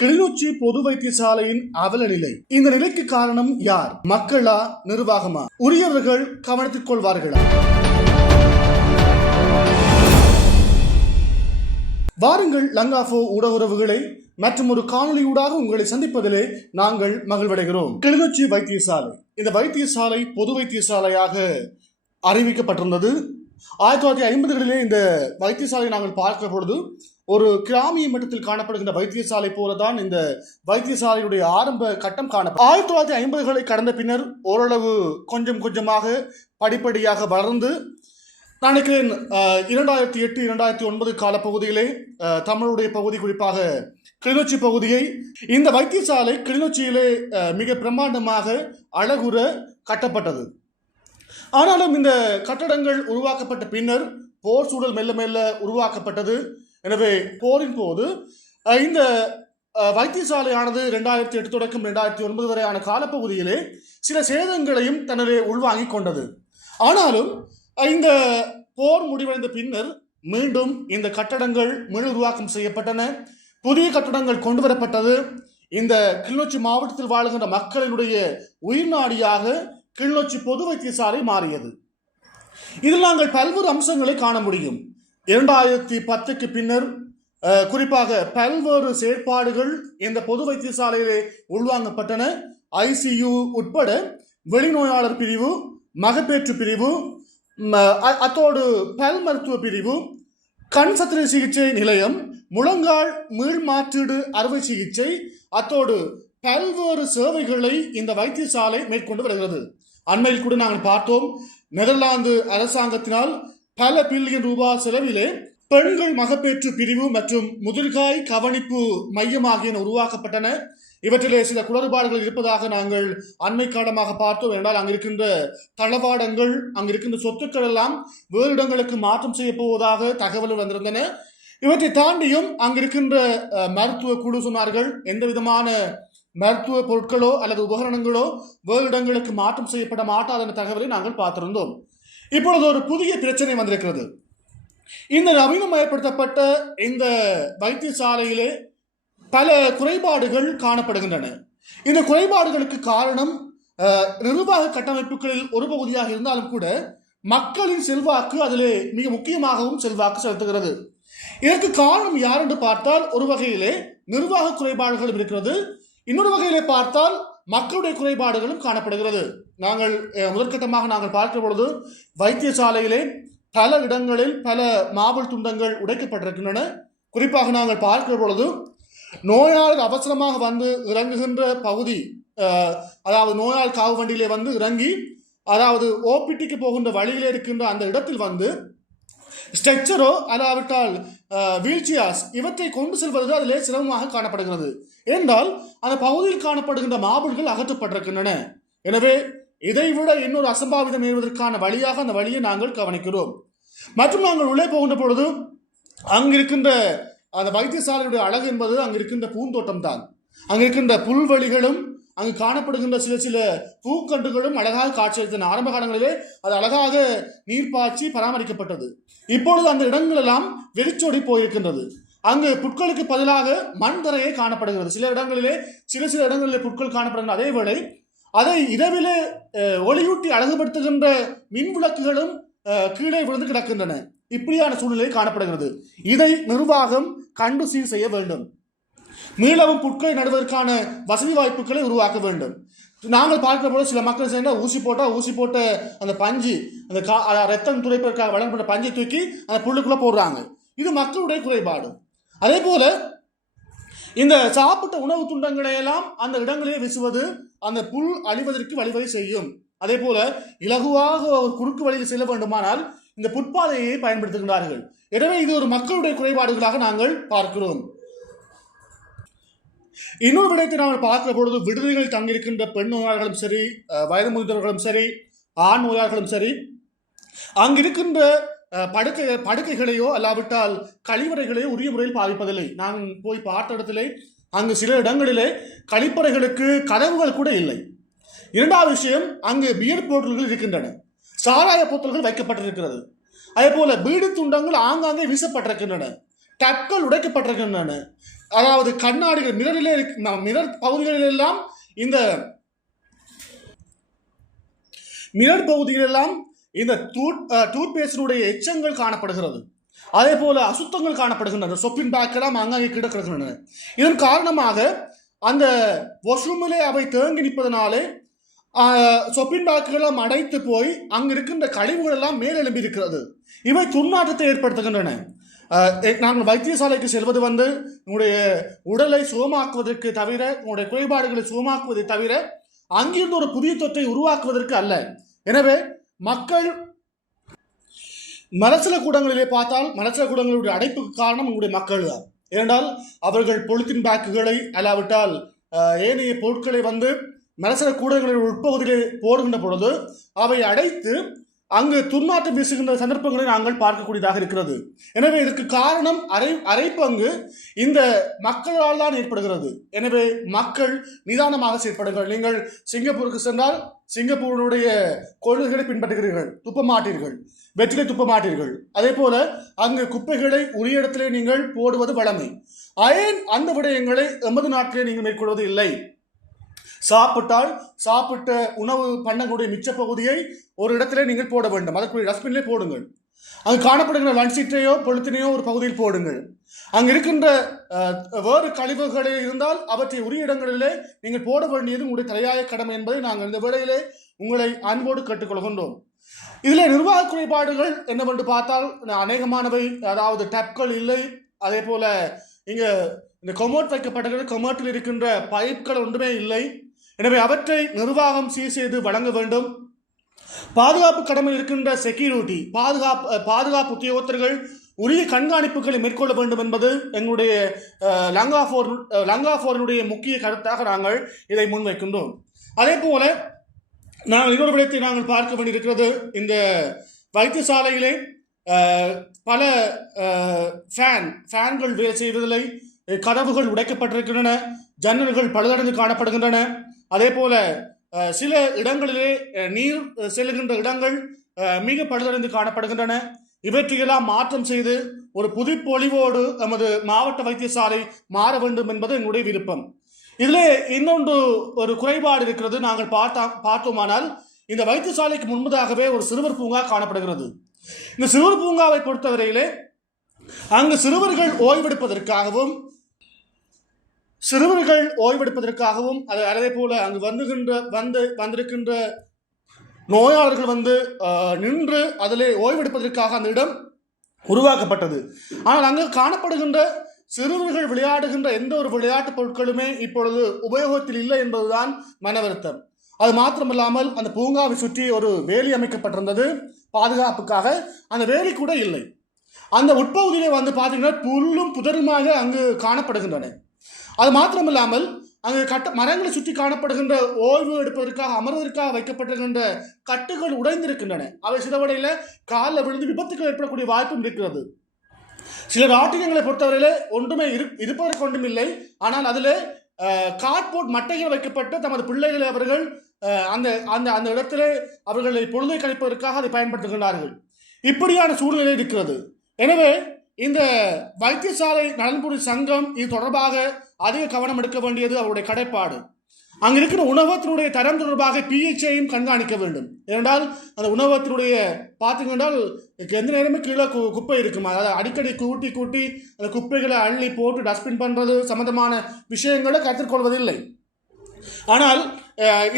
கிளிநொச்சி பொது வைத்தியசாலையின் அவல நிலை. இந்த நிலைக்கு காரணம் யார்? மக்களா, நிர்வாகமா? உரியவர்கள் கவனத்தில் கொள்வார்களா? வாருங்கள் லங்காஃபோ ஊடக உறவுகளை மற்றும் ஒரு காணொலியூடாக உங்களை சந்திப்பதிலே நாங்கள் மகிழ்வடைகிறோம். கிளிநொச்சி வைத்தியசாலை, இந்த வைத்தியசாலை பொது வைத்தியசாலையாக அறிவிக்கப்பட்டிருந்தது. 1950களிலே இந்த வைத்தியசாலை நாங்கள் பார்க்கிற பொழுது ஒரு கிராமிய மட்டத்தில் காணப்படுகின்ற வைத்தியசாலை போலதான் இந்த வைத்தியசாலையுடைய ஆரம்ப கட்டம் காணப்படும். 1950களை கடந்த பின்னர் ஓரளவு கொஞ்சம் கொஞ்சமாக படிப்படியாக வளர்ந்து நினைக்கிறேன் 2008 2009 காலப்பகுதியிலே தமிழுடைய பகுதி, குறிப்பாக கிளிநொச்சி பகுதியை, இந்த வைத்தியசாலை கிளிநொச்சியிலே மிக பிரம்மாண்டமாக அழகுற கட்டப்பட்டது. ஆனாலும் இந்த கட்டடங்கள் உருவாக்கப்பட்ட பின்னர் போர் சூழல் மெல்ல மெல்ல உருவாக்கப்பட்டது. எனவே போரின் போது இந்த வைத்தியசாலையானது 2008 தொடக்கம் 2009 வரையான காலப்பகுதியிலே சில சேதங்களையும் தன்னிலே உள்வாங்கிக் கொண்டது. ஆனாலும் இந்த போர் முடிவடைந்த பின்னர் மீண்டும் இந்த கட்டடங்கள் மீள் உருவாக்கம் செய்யப்பட்டன. புதிய கட்டடங்கள் கொண்டு வரப்பட்டது. இந்த கிளிநொச்சி மாவட்டத்தில் வாழ்கின்ற மக்களினுடைய உயிர்நாடியாக கிளிநொச்சி பொது வைத்தியசாலை மாறியது. இதில் நாங்கள் பல்வேறு அம்சங்களை காண முடியும். 2010க்கு பின்னர் குறிப்பாக பல்வேறு செயற்பாடுகள் இந்த பொது வைத்தியசாலையிலே உள்வாங்கப்பட்டன. ICU உட்பட வெளிநோயாளர் பிரிவு, மகப்பேற்று பிரிவு, அத்தோடு பல் மருத்துவ பிரிவு, கண் சத்திர சிகிச்சை நிலையம், முழங்கால் மீள் மாற்றீடு அறுவை சிகிச்சை, அத்தோடு பல்வேறு சேவைகளை இந்த வைத்தியசாலை மேற்கொண்டு வருகிறது. அண்மையில் கூட நாங்கள் பார்த்தோம், நெதர்லாந்து அரசாங்கத்தினால் பல பில்லியன் ரூபாய் செலவிலே பெண்கள் மகப்பேற்று பிரிவு மற்றும் முதிர்காய் கவனிப்பு மையம் ஆகியன உருவாக்கப்பட்டன. இவற்றிலே சில குளறுபாடுகள் இருப்பதாக நாங்கள் அண்மை காலமாக பார்த்தோம். என்றால் அங்கிருக்கின்ற தளவாடங்கள், அங்கிருக்கின்ற சொத்துக்கள் எல்லாம் வேறு இடங்களுக்கு மாற்றம் செய்ய போவதாக தகவல் வந்திருந்தன. இவற்றை தாண்டியும் அங்கிருக்கின்ற மருத்துவ குழு சொன்னார்கள், எந்த விதமான மருத்துவ பொருட்களோ அல்லது உபகரணங்களோ வேறு இடங்களுக்கு மாற்றம் செய்யப்பட மாட்டாத என்ற தகவலை நாங்கள் பார்த்திருந்தோம். இப்பொழுது ஒரு புதிய பிரச்சனை வந்திருக்கிறது. இந்த நவீனமயப்படுத்தப்பட்ட இந்த வைத்தியசாலையிலே பல குறைபாடுகள் காணப்படுகின்றன. இந்த குறைபாடுகளுக்கு காரணம் நிர்வாக கட்டமைப்புகளில் ஒரு பகுதியாக இருந்தாலும் கூட மக்களின் செல்வாக்கு அதிலே மிக முக்கியமாகவும் செல்வாக்கு செலுத்துகிறது. இதற்கு காரணம் யார் என்று பார்த்தால் ஒரு வகையிலே நிர்வாக குறைபாடுகளும் இருக்கிறது, இன்னொரு வகையிலே பார்த்தால் மக்களுடைய குறைபாடுகளும் காணப்படுகிறது. நாங்கள் முதற்கட்டமாக நாங்கள் பார்க்கிற பொழுது வைத்தியசாலையிலே பல இடங்களில் பல மாவல் துண்டங்கள் உடைக்கப்பட்டிருக்கின்றன. குறிப்பாக நாங்கள் பார்க்கிற பொழுது நோயாளர் அவசரமாக வந்து இறங்குகின்ற பகுதி, அதாவது நோயாளர் காவு வண்டியிலே வந்து இறங்கி, அதாவது ஓபிடிக்கு போகின்ற வழியிலே இருக்கின்ற அந்த இடத்தில் வந்து ஸ்ட்ரெச்சரோ அல்லாவிட்டால் வீல்சேர்ஸ் இவற்றை கொண்டு செல்வது அதிலே சிரமமாக காணப்படுகிறது. என்றால் அந்த பகுதியில் காணப்படுகின்ற மார்பிள்கள் அகற்றப்பட்டிருக்கின்றன. எனவே இதைவிட இன்னொரு அசம்பாவிதம் ஏறுவதற்கான வழியாக அந்த வழியை நாங்கள் கவனிக்கிறோம். மற்றும் நாங்கள் உள்ளே போகின்ற பொழுது அங்கிருக்கின்ற அந்த வைத்தியசாலையுடைய அழகு என்பது அங்கிருக்கின்ற பூந்தோட்டம் தான். அங்கிருக்கின்ற புல்வெளிகளும் அங்கு காணப்படுகின்ற சில பூக்கன்றுகளும் அழகாக காட்சியளித்தன. ஆரம்ப காலங்களிலே அது அழகாக நீர் பாய்ச்சி பராமரிக்கப்பட்டது. இப்பொழுது அந்த இடங்கள் எல்லாம் வெறிச்சோடி போயிருக்கின்றது. அங்கு புட்களுக்கு பதிலாக மண் தரையே காணப்படுகிறது. சில இடங்களிலே புட்கள் காணப்படுகின்ற அதேவேளை அதை இரவிலே ஒளியூட்டி அழகுபடுத்துகின்ற மின் விளக்குகளும் கீழே விழுந்து கிடக்கின்றன. இப்படியான சூழ்நிலை காணப்படுகிறது. இதை நிர்வாகம் கண்டு சீர் செய்ய வேண்டும். மீளவும் புட்களை நடுவதற்கான வசதி வாய்ப்புகளை உருவாக்க வேண்டும். நாங்கள் பார்க்கிற போது சில மக்கள் சேர்ந்த ஊசி போட்ட அந்த பஞ்சு, அந்த ரத்தம் துடைப்பதற்காக வழங்கப்பட்ட பஞ்சை தூக்கி அந்த புல்லுக்குள்ள போடுறாங்க. இது மக்களுடைய குறைபாடு. அதே போல இந்த சாப்பிட்ட உணவு துண்டங்களை எல்லாம் அந்த இடங்களிலே வீசுவது அந்த புல் அழிவதற்கு வழிவகை செய்யும். அதே போல இலகுவாக ஒரு குறுக்கு வழியில் செல்ல வேண்டுமானால் இந்த புட்பாதையை பயன்படுத்துகின்றார்கள். எனவே இது ஒரு மக்களுடைய குறைபாடுகளாக நாங்கள் பார்க்கிறோம். இன்னொரு விடயத்தை நாங்கள் பார்க்கிற பொழுது விடுதிகளில் தங்கியிருக்கின்ற பெண் நோயாளர்களும் சரி, வயது முதிர்ந்தவர்களும் சரி, ஆண் நோயாளர்களும் சரி, அங்கிருக்கின்ற படுக்கைகளையோ அல்லாவிட்டால் கழிவறைகளையோ உரிய முறையில் பாதிப்பதில்லை. நான் போய் பார்த்த இடத்திலே அங்கு சில இடங்களிலே கழிப்பறைகளுக்கு கதவுகள் கூட இல்லை. இரண்டாவது விஷயம், அங்கு பியர் போட்டல்கள் இருக்கின்றன, சாராய போத்தல்கள் வைக்கப்பட்டிருக்கிறது. அதே போல பீடி துண்டங்கள் ஆங்காங்கே வீசப்பட்டிருக்கின்றன. டப்கள் உடைக்கப்பட்டிருக்கின்றன. அதாவது கண்ணாடிகள் மிரர் பகுதிகளில் எல்லாம் இந்த மிரர் பகுதிகளெல்லாம் இந்த டூத் பேஸ்டினுடைய எச்சங்கள் காணப்படுகிறது. அதே போல அசுத்தங்கள் காணப்படுகின்றன. சொப்பின் பேக்கெல்லாம் அங்கங்கே கிடக்கின்றன. இதன் காரணமாக அந்த வாஷ்ரூமிலே அவை தேங்கி நிற்பதனாலே சொப்பின் பேக்கெல்லாம் அடைத்து போய் அங்கு இருக்கின்ற கழிவுகள் எல்லாம் மேலெழும்பி இருக்கிறது. இவை துர்நாற்றத்தை ஏற்படுத்துகின்றன. நாங்கள் வைத்தியசாலைக்கு செல்வது உங்களுடைய உடலை சுகமாக்குவதற்கு தவிர, உங்களுடைய குறைபாடுகளை சுகமாக்குவதை தவிர அங்கிருந்து ஒரு புதிய தொற்றை உருவாக்குவதற்கு அல்ல. எனவே மக்கள் மலசல கூடங்களிலே பார்த்தால் மலசல கூடங்களுடைய அடைப்புக்கு காரணம் உங்களுடைய மக்கள் தான். ஏனென்றால் அவர்கள் பொலித்தீன் பேக்குகளை அல்லாவிட்டால் ஏனைய பொருட்களை மலசல கூடங்களின் உட்பகுதியிலே போடுகின்ற பொழுது அவை அடைத்து அங்கு துர்நாற்றம் வீசுகின்ற சந்தர்ப்பங்களை நாங்கள் பார்க்கக்கூடியதாக இருக்கிறது. எனவே இதற்கு காரணம் அரைப்பங்கு இந்த மக்களால் தான் ஏற்படுகிறது. எனவே மக்கள் நிதானமாக செயற்படுங்கள். நீங்கள் சிங்கப்பூருக்கு சென்றால் சிங்கப்பூருடைய கொள்கைகளை பின்பற்றுகிறீர்கள், துப்ப மாட்டீர்கள், வெற்றிலை துப்ப மாட்டீர்கள். அதே போல அங்கு குப்பைகளை உரிய இடத்திலே நீங்கள் போடுவது வழமை. ஏன் அந்த விடயங்களை எமது நாட்டிலே நீங்கள் மேற்கொள்வது இல்லை? சாப்பிட்ட உணவு பண்ணக்கூடிய மிச்ச பகுதியை ஒரு இடத்திலே நீங்கள் போட வேண்டும். அதற்குரிய டஸ்ட்பின்லே போடுங்கள். அங்கு காணப்படுகிற லன்சீட்டையோ பொலித்தீனையோ ஒரு பகுதியில் போடுங்கள். அங்கு இருக்கின்ற வேறு கழிவுகளே இருந்தால் அவற்றை உரிய இடங்களிலே நீங்கள் போட வேண்டியது உங்களுடைய தலையாய கடமை என்பதை நாங்கள் இந்த வேளையிலே உங்களை அன்போடு கேட்டுக்கொள்கின்றோம். இதில் நிர்வாக குறைபாடுகள் என்னவென்று பார்த்தால் அநேகமானவை, அதாவது டப்கள் இல்லை. அதே போல இங்கே இந்த கொமோட் வைக்கப்பட்டிருக்கிற கொமோட்டில் இருக்கின்ற பைப்கள் ஒன்றுமே இல்லை. எனவே அவற்றை நிர்வாகம் சீர் செய்து வழங்க வேண்டும். பாதுகாப்பு கடமை இருக்கின்ற செக்யூரிட்டி பாதுகாப்பு உத்தியோகத்தர்கள் உரிய கண்காணிப்புகளை மேற்கொள்ள வேண்டும் என்பது எங்களுடைய லங்காஃபோரினுடைய முக்கிய கருத்தாக நாங்கள் இதை முன்வைக்கின்றோம். அதே போல இன்னொரு விடயத்தை நாங்கள் பார்க்க வேண்டியிருக்கிறது. இந்த வைத்தியசாலையிலே பல ஃபேன்கள் வேலை செய்வதில்லை, கதவுகள் உடைக்கப்பட்டிருக்கின்றன, ஜன்னல்கள் பழுதடைந்து காணப்படுகின்றன. அதே போல சில இடங்களிலே நீர் செல்லுகின்ற இடங்கள் மிக பழுதடைந்து காணப்படுகின்றன. இவற்றையெல்லாம் மாற்றம் செய்து ஒரு புதுப்பொலிவோடு நமது மாவட்ட வைத்தியசாலை மாற வேண்டும் என்பது என்னுடைய விருப்பம். இதிலே இன்னொன்று ஒரு குறைபாடு இருக்கிறது. நாங்கள் பார்த்தோமானால் இந்த வைத்தியசாலைக்கு முன்பதாகவே ஒரு சிறுவர் பூங்கா காணப்படுகிறது. இந்த சிறுவர் பூங்காவை பொறுத்தவரையிலே அங்கு சிறுவர்கள் ஓய்வெடுப்பதற்காகவும் அதே போல அங்கு வந்திருக்கின்ற நோயாளர்கள் நின்று அதிலே ஓய்வெடுப்பதற்காக அந்த இடம் உருவாக்கப்பட்டது. ஆனால் அங்கு காணப்படுகின்ற சிறுவர்கள் விளையாடுகின்ற எந்த ஒரு விளையாட்டு பொருட்களுமே இப்பொழுது உபயோகத்தில் இல்லை என்பதுதான் மன வருத்தம். அது மாத்திரமில்லாமல் அந்த பூங்காவை சுற்றி ஒரு வேலி அமைக்கப்பட்டிருந்தது பாதுகாப்புக்காக. அந்த வேலி கூட இல்லை. அந்த உட்பகுதியிலே பார்த்தீங்கன்னா புல்லும் புதருமாக அங்கு காணப்படுகின்றன. அது மாத்திரமில்லாமல் அங்கு மரங்களை சுற்றி காணப்படுகின்ற ஓய்வு எடுப்பதற்காக அமர்வதற்காக வைக்கப்பட்டிருக்கின்ற கட்டுகள் உடைந்திருக்கின்றன. அவை சிலவடையில் காலில் விழுந்து விபத்துக்கள் ஏற்படக்கூடிய வாய்ப்பும் இருக்கிறது. சில ராட்டினங்களை பொறுத்தவரையிலே ஒன்றுமே இருப்பதற்கு ஒன்றும் இல்லை. ஆனால் அதில் கார்ட்போர்ட் மட்டைகள் வைக்கப்பட்டு தமது பிள்ளைகளை அவர்கள் அந்த அந்த அந்த இடத்திலே அவர்களை பொழுதை கழிப்பதற்காக அதை பயன்படுத்துகின்றார்கள். இப்படியான சூழ்நிலை இருக்கிறது. எனவே இந்த வைத்தியசாலை நலன்புரி சங்கம் இது தொடர்பாக அதிக கவனம் எடுக்க வேண்டியது அவருடைய கடைப்பாடு. அங்கு இருக்கிற உணவகத்தினுடைய தரம் தொடர்பாக பிஹெச்ஐயும் கண்காணிக்க வேண்டும். ஏனென்றால் அந்த உணவகத்தினுடைய பார்த்தீங்கன்றால் எந்த நேரமே கீழே குப்பை இருக்குமா, அதாவது அடிக்கடி கூட்டி அந்த குப்பைகளை அள்ளி போட்டு டஸ்ட்பின் பண்ணுறது சம்பந்தமான விஷயங்களை கற்றுக்கொள்வதில்லை. ஆனால்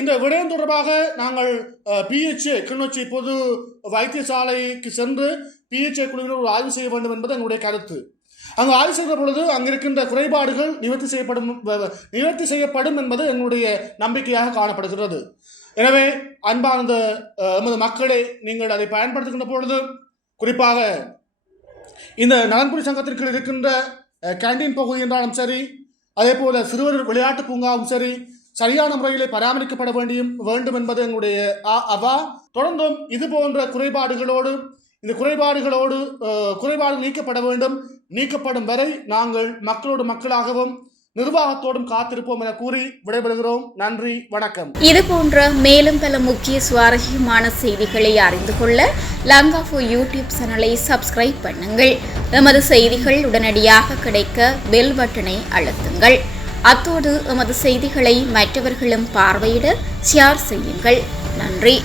இந்த விடயம் தொடர்பாக நாங்கள் பிஹெச்ஏ கிளிநொச்சி பொது வைத்தியசாலைக்கு சென்று பிஹெச்ஏ குழுவினர் ஒரு ஆய்வு செய்ய வேண்டும் என்பது எங்களுடைய கருத்து. அங்கு ஆய்வு செய்கிற பொழுது அங்கிருக்கின்ற குறைபாடுகள் நிவர்த்தி செய்யப்படும் என்பது எங்களுடைய நம்பிக்கையாக காணப்படுகிறது. எனவே அன்பார்ந்த எமது மக்களே, நீங்கள் அதை பயன்படுத்துகின்ற பொழுது குறிப்பாக இந்த நலன்புரி சங்கத்திற்கு இருக்கின்ற கேண்டீன் பகுதி என்றாலும் சரி, அதே போல சிறுவர் விளையாட்டு பூங்காவும் சரி, சரியான முறையிலே பராமரிக்கப்பட வேண்டும் என்பது எங்களுடைய தொடர்ந்தும் இது போன்ற குறைபாடுகள் நீக்கப்பட வேண்டும். நீக்கப்படும் வரை நாங்கள் மக்களாகவும் நிர்வாகத்தோடும் காத்திருப்போம் என கூறி விடைபெறுகிறோம். நன்றி, வணக்கம். இது போன்ற மேலும் பல முக்கிய சுவாரஸ்யமான செய்திகளை அறிந்து கொள்ள லங்காஃபோ யூடியூப் சேனலை சப்ஸ்கிரைப் பண்ணுங்கள். எமது செய்திகள் உடனடியாக கிடைக்க பெல் பட்டனை அழுத்துங்கள். அத்தோடு எமது செய்திகளை மற்றவர்களும் பார்வையிட ஷேர் செய்யுங்கள். நன்றி.